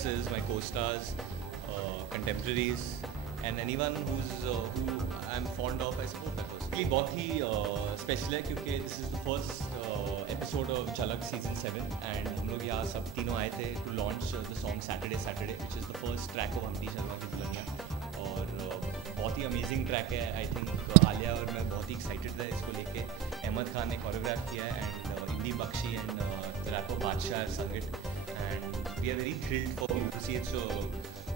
actresses, my co-stars, contemporaries, and anyone who I'm fond of, I support that person. ये बहुत ही special है क्योंकि this is the first episode of Jhalak season 7 and हम लोग यहाँ सब तीनों आए थे to launch the song Saturday Saturday, which is the first track of Humpty Sharma की दुल्हनिया और बहुत ही अमेजिंग ट्रैक है. आई थिंक आलिया और मैं बहुत ही एक्साइटेड था इसको लेके. अहमद खान ने कोरियोग्राफ किया है एंड इंदी Bakshi and rapper Badshah sang it and we are very thrilled for you to see it. So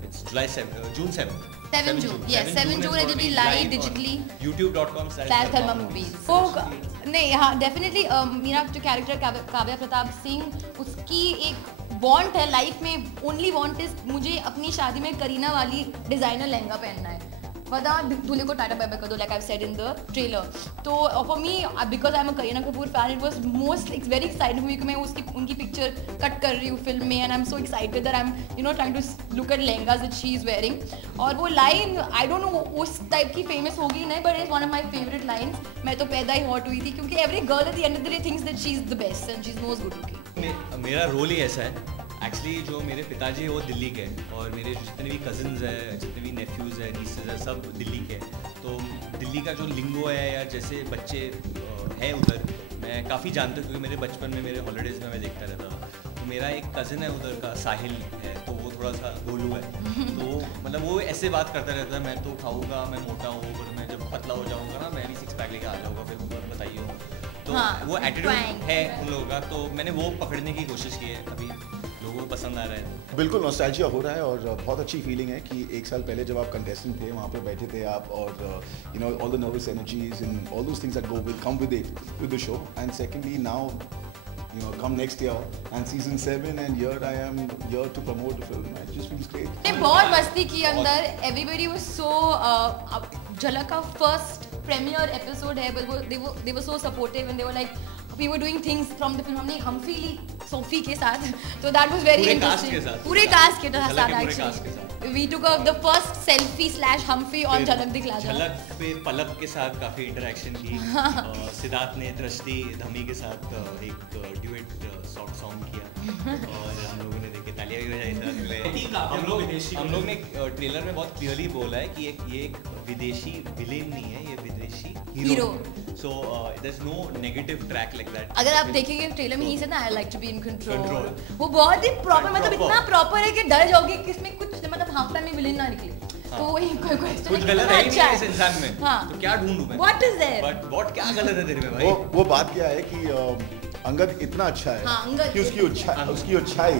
it's June 7. 7 June. Yes, 7 June it will be live digitally. youtube.com/thelmamovies. वो नहीं हाँ डेफिनेटली मेरा जो कैरेक्टर काव्या प्रताप सिंह उसकी एक वांट है लाइफ में. ओनली वांट इज मुझे अपनी शादी में करीना वाली डिज़ाइनर लहंगा पहनना है. पता दूल्हे को टाटा बाय बाय कर दो, like I said in the trailer. तो for me because I am a Kareena Kapoor fan it was most very excited for me कि मैं उनकी पिक्चर कट कर रही हूँ फिल्म में and I am so excited that I am trying to look at lehengas that she is wearing. और वो line I don't know उस टाइप की फेमस होगी नहीं but it's one of my favourite lines. मैं तो पैदा ही हॉट हुई थी क्योंकि every girl at the end of the day thinks that she is the best and she is most good looking. मेरा रोल ही ऐसा है एक्चुअली. जो मेरे पिताजी है वो दिल्ली के और मेरे जितने भी कज़न्स हैं, जितने भी नेफ्यूज़ हैं, नीसेस हैं, सब दिल्ली के. तो दिल्ली का जो लिंगो है या जैसे बच्चे हैं उधर मैं काफ़ी जानता हूँ क्योंकि मेरे बचपन में मेरे हॉलीडेज़ में मैं देखता रहता था. तो मेरा एक कज़न है उधर का साहिल है तो वो थोड़ा सा गोलू है. तो मतलब वो ऐसे बात करता रहता है मैं तो खाऊंगा, मैं मोटा हूँ और मैं जब पतला हो जाऊँगा ना मैं भी 6 पैक लेके आ जाऊँगा फिर बताइए. तो हाँ, वो एटीट्यूड है उन लोगों का. तो मैंने वो पकड़ने की कोशिश की है. अभी लोगों को पसंद आ रहा है. बिल्कुल नॉस्टैल्जिया हो रहा है और बहुत अच्छी फीलिंग है कि एक साल पहले जब आप कंटेस्टेंट थे वहाँ पे बैठे थे आप और all the nervous energies and all those things that go with come with the show. And secondly now come next year and season 7 and here I am here to promote the film. It just feels great. ने बहुत मस्ती की अंदर. Everybody was so झलक का first premiere episode है but they were so supportive and they were like we were doing things from the film. हमने Humphrey ली Sophie के साथ तो that was very interesting. पूरे कास्ट के साथ actually. We took up the first selfie / Humphrey on झलक दिखला जा. झलक पे पलक के साथ काफी इंटरेक्शन की. सिद्धार्थ ने दृष्टि धमी के साथ एक ड्यूएट सॉफ्ट सॉन्ग किया और हम लोगों ने देखे तालियां भी बजाई साथ. हम लोग ने ट्रेलर में बहुत क्लियरली बोला है कि ये एक विदेशी विलेन नहीं है, ये विदेशी hero. So there's no negative track like that. अगर आप देखेंगे ट्रेलर में ही से ना I like to be in control. वो बहुत ही प्रॉपर मतलब इतना प्रॉपर है कि डर जाओगे कि इसमें कुछ मतलब हाफ टाइम में विलेन ना निकले. तो वही कोई क्वेश्चन कुछ गलत है नहीं इस इंसान में. तो क्या ढूंढूं मैं? What is there? But what क्या गलत है तेरे में भाई? वो बात क्या है कि अंगद इतना अच्छा है कि उसकी अच्छाई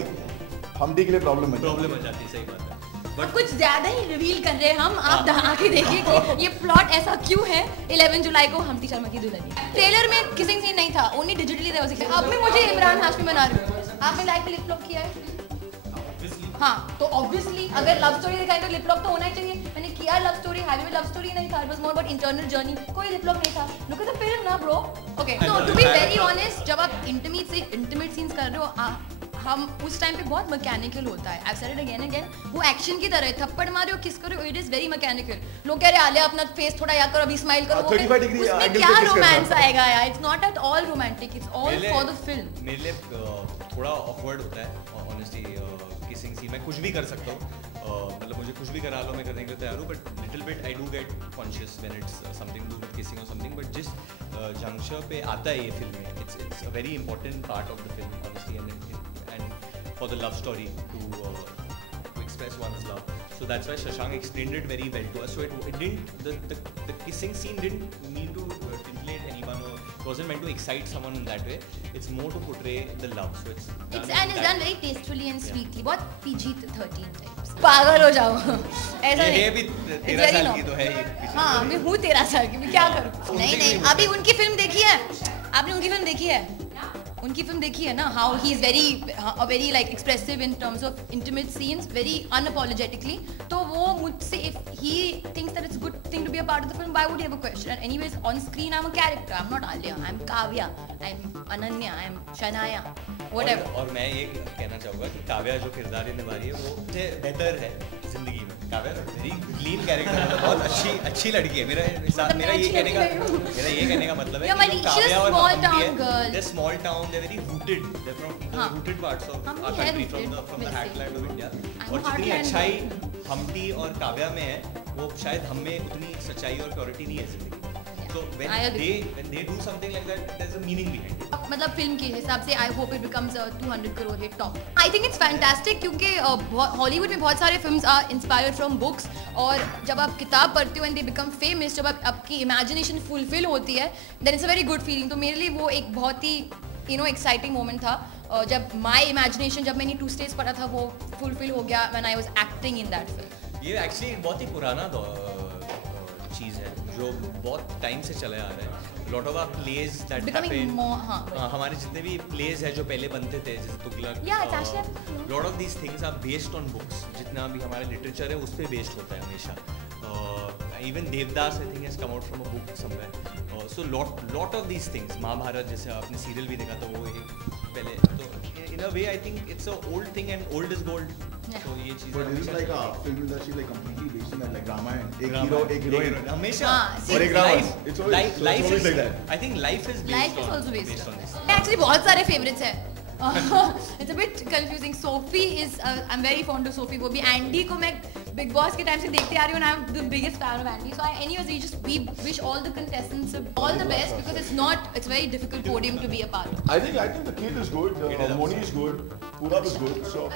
हम्टी के लिए प्रॉब्लम हो जाती है. सही बात है. बट कुछ ज्यादा ही रिवील कर रहे हैं हम. आप आके देखिए कि ये प्लॉट ऐसा क्यों है. 11 जुलाई को हम्टी शर्मा की दुल्हनिया. ट्रेलर में किसिंग सीन नहीं था, ओनली डिजिटली था. अब मैं मुझे इमरान हाशमी बना रही हूँ. आपने लाइव पे लिप लॉक किया है? हाँ तो ऑब्वियसली अगर लव स्टोरी दिखाई तो लिप लॉक तो होना ही चाहिए. मैंने किया लव स्टोरी, हैवी में लव स्टोरी नहीं था. It was more about internal journey. कोई लिप लॉक नहीं था. लुक एट द फिल्म ना bro. Okay no to be very honest जब आप इंटीमेट सीन्स कर रहे हो हम उस टाइम पे बहुत मैकेनिकल होता है. आई सेड इट अगेन वो एक्शन की तरह है. थप्पड़ मारे हो किस करो इट इज वेरी मैकेनिकल. लोग कह रहे आलिया अपना फेस थोड़ा या करो अभी स्माइल करो. उसमें क्या रोमांस आएगा यार. It's not at all romantic. It's all for the film. मेरे लिए थोड़ा ऑकवर्ड होता है ऑनेस्टली किसिंग सीन. मैं कुछ भी कर सकता हूँ मतलब मुझे कुछ भी करा लो मैं करने के लिए तैयार हूँ. But little bit I do get conscious when it's something to with kissing और समथिंग. बट जिस जंक्शन पे आता है ये फिल्म में it's a very important part of the film honestly and for the love story to express one's love. So that's why Shashank explained it very well to us. So it didn't the kissing scene didn't need to titillate anyone or it wasn't meant to excite someone in that way. It's more to portray the love. So it's done very tastefully and sweetly. बहुत PG-13 types. पागल हो जाओ ऐसा नहीं. ये भी 13 साल की तो है ये. हाँ मैं हूँ 13 साल की. मैं क्या करूँ. नहीं अभी उनकी फिल्म देखी है. आपने उनकी फिल्म देखी है? उनकी फिल्म देखी है ना. How he is very like expressive in terms of intimate scenes very unapologetically. तो वो मुझसे if he thinks that it's good thing to be a part of the film why would he have a question. And anyways on screen I am a character. I am not Alia. I am Kavya. I am Ananya. I am Shanaya whatever. और मैं ये कहना चाहूँगा कि काव्या जो किरदार निभा रही है वो बेहतर है जिंदगी में. काव्या वेरी क्लीन कैरेक्टर, बहुत अच्छी लड़की है। मेरा ये कहने का मतलब है कि काव्या और हम्टी है, they're small town, they're very rooted, they're from rooted parts of our country, from the heartland of India। और जितनी अच्छाई हम्टी और काव्या में है, वो शायद हम में उतनी सच्चाई और प्योरिटी नहीं है जिंदगी। So when they do something like that, there's a meaning behind it. मतलब फिल्म के हिसाब से I hope it becomes a 200 crore hit top. I think it's fantastic क्योंकि हॉलीवुड में बहुत सारे films are inspired from books, और जब आप किताब पढ़ते हो and they become famous, जब आपकी imagination fulfill होती है, then it's a very good feeling. तो मेरे लिए वो एक बहुत ही exciting moment था जब my imagination, जब मैंने 2 stages पढ़ा था, वो fulfill हो गया when I was acting in that film. ये actually बहुत ही पुराना चीज़ है जो बहुत टाइम से चले आ रहा है। Lot of our plays that happened, हमारे जितने भी प्लेज है जो पहले बनते थे, जैसे Tughlaq, lot of these things are based on books. जितना भी हमारा लिटरेचर है उस पर बेस्ड होता है हमेशा। Even Devdas I think has come out from a book somewhere. So lot of these things, Mahabharat जैसे आपने सीरियल भी देखा, तो वो एक पहले, तो in a way I think it's a old thing and old is gold. तो ये चीज़ But this is like a film industry like completely based on that, like Ramayana, एक hero, एक heroine, हमेशा, और एक Ravan. It's always like that. I think life is based on this. Actually बहुत सारे favorites हैं। It's a bit confusing. Sophie is I'm very fond of Sophie. वो भी Andy को मैं Big Boss के टाइम से देखते आ रही हूँ, and I'm the biggest fan of Andy. So anyways, we wish all the contestants all the best, because it's very difficult podium to be a part of. I think the kid is good, Moni is good, Purab is good. So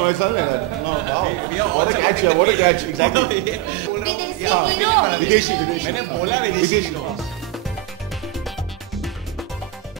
no, it's not like that. No, wow. What a catch! What a catch! Exactly. विदेशी hero. विदेशी। मैंने बोला विदेशी।